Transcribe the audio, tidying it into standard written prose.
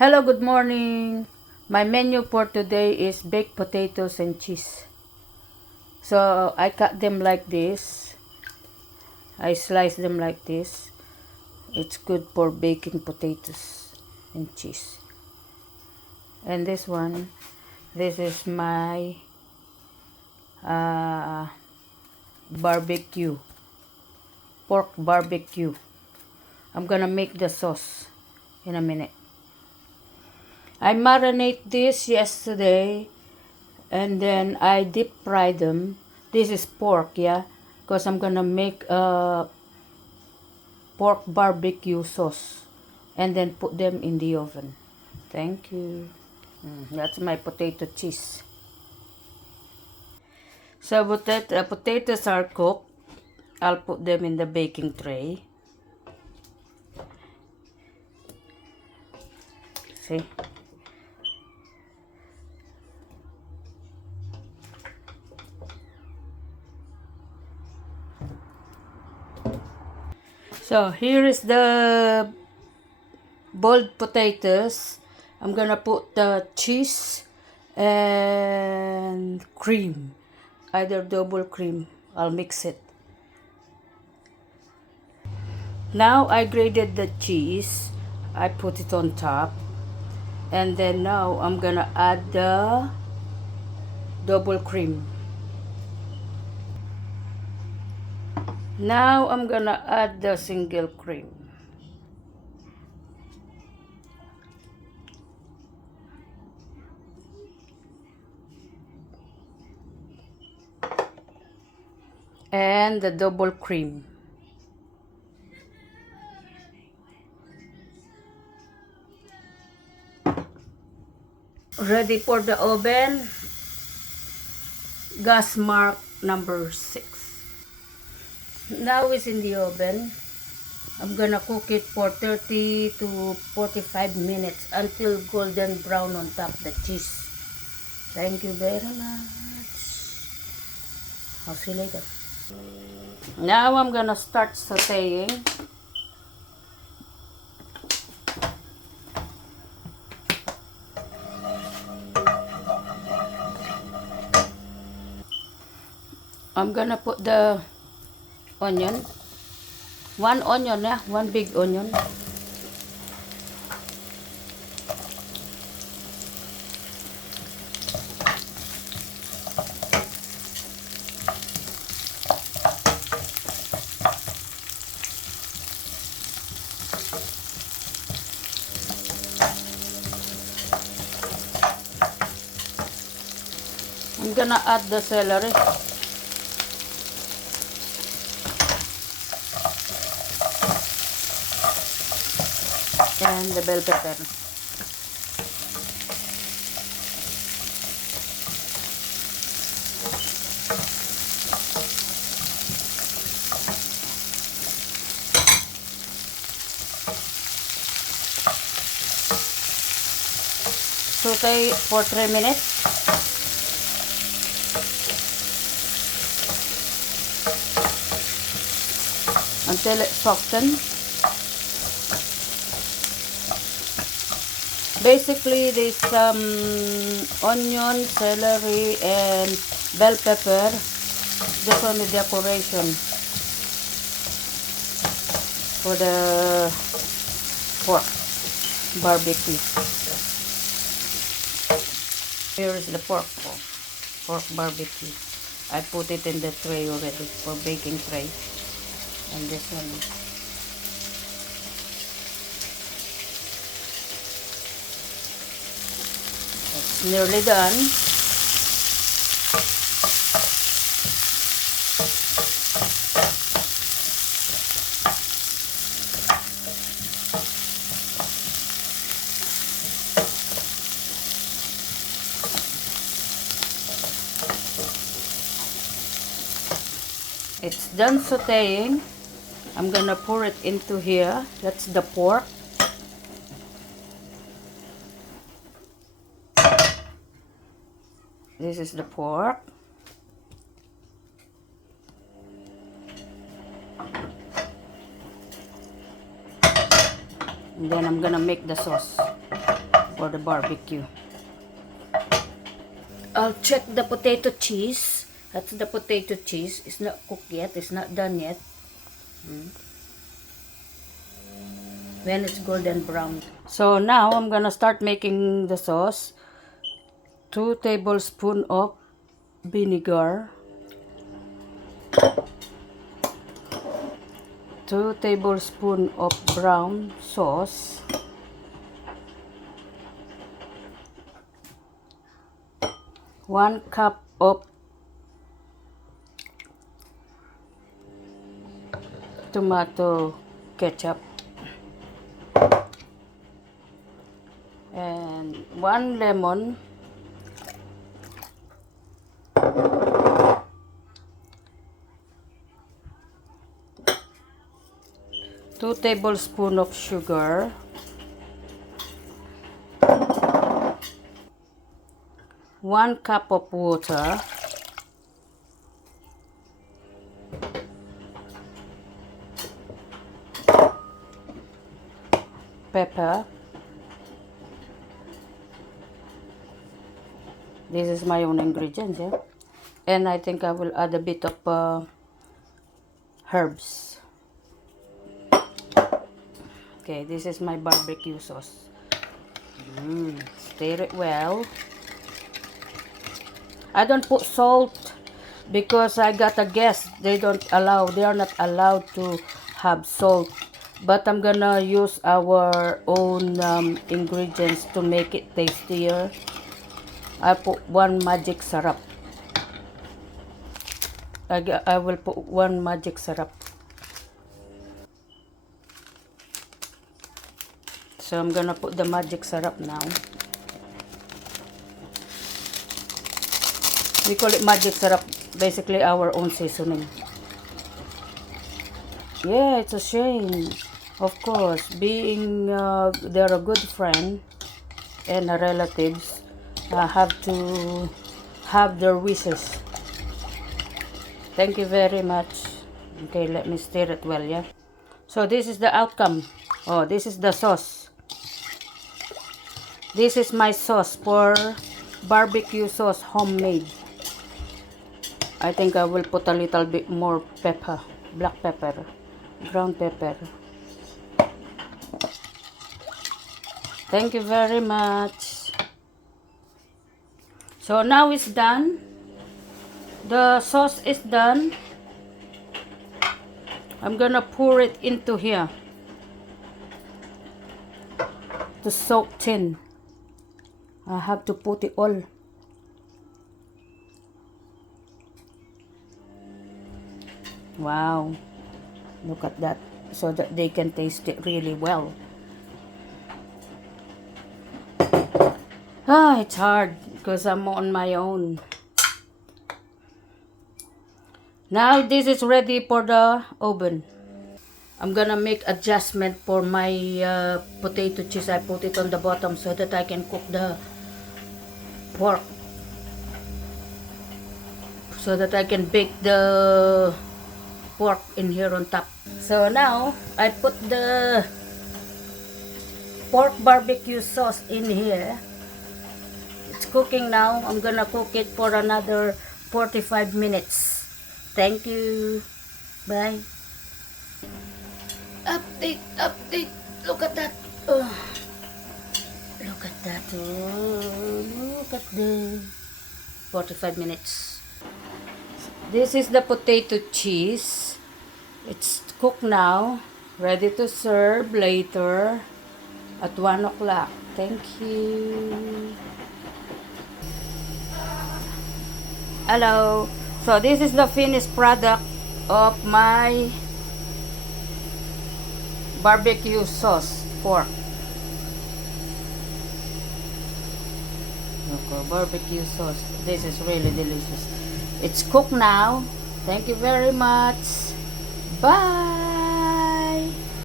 Hello, good morning. My menu for today is baked potatoes and cheese. So I cut them like this. I slice them like this. It's good for baking potatoes and cheese. And this is my uh, barbecue, pork barbecue. I'm gonna make the sauce in a minute. I marinate this yesterday and then I deep fry them. This is pork, yeah, because I'm gonna make a pork barbecue sauce and then put them in the oven. Thank you. That's my potato cheese. So potatoes are cooked. I'll put them in the baking tray. See? So here is the boiled potatoes. I'm gonna put the cheese and cream, either double cream. I'll mix it. Now I grated the cheese. I put it on top. And then now I'm gonna add the double cream. Now I'm gonna add the single cream. And the double cream. Ready for the oven. Gas mark number 6. Now it's in the oven. I'm gonna cook it for 30 to 45 minutes until golden brown on top the cheese. Thank you very much. I'll see you later. Now I'm gonna start sauteing. I'm gonna put the onion. One onion, yeah, one big onion. I'm gonna add the celery. And the bell pepper. Saute for 3 minutes. Until it softens. Basically, this onion, celery, and bell pepper, just only decoration for the pork barbecue. Here is the pork barbecue. I put it in the tray already for baking tray, and this one. It's nearly done. It's done sauteing. I'm gonna pour it into here. That's the pork. This is the pork. And then I'm gonna make the sauce. for the barbecue. I'll check the potato cheese. That's the potato cheese. It's not cooked yet. It's not done yet. When it's golden brown. So now I'm gonna start making the sauce. 2 tablespoons of vinegar. 2 tablespoons of brown sauce. 1 cup of tomato ketchup. And 1 lemon. 2 tablespoons of sugar. 1 cup of water. Pepper. This is my own ingredients, yeah. And I think I will add a bit of herbs. Okay, this is my barbecue sauce. Stir it well. I don't put salt because I got a guest. They are not allowed to have salt. But I'm gonna use our own ingredients to make it tastier. I put 1 magic syrup. I will put 1 magic syrup. So I'm gonna put the magic syrup now. We call it magic syrup, basically our own seasoning. Yeah, it's a shame. Of course, being they're a good friend and relatives, have to have their wishes. Thank you very much. Okay, let me stir it well, yeah. So this is the outcome. Oh, this is the sauce. This is my sauce for barbecue sauce, homemade. I think I will put a little bit more pepper, black pepper, ground pepper. Thank you very much. So now it's done. The sauce is done. I'm gonna pour it into here to soak in. I have to put it all. Wow, look at that, so that they can taste it really well. It's hard because I'm on my own. Now this is ready for the oven. I'm gonna make adjustment for my potato cheese. I put it on the bottom so that I can cook the pork. So that I can bake the pork in here on top. So now I put the pork barbecue sauce in here. It's cooking now. I'm gonna cook it for another 45 minutes. Thank you. Bye. Update. Look at that. Oh. Look at that. Oh, look at the 45 minutes. This is the potato cheese. It's cooked now. Ready to serve later at 1 o'clock. Thank you. Hello. So this is the finished product of my barbecue sauce pork. Look, barbecue sauce. This is really delicious. It's cooked now. Thank you very much. Bye.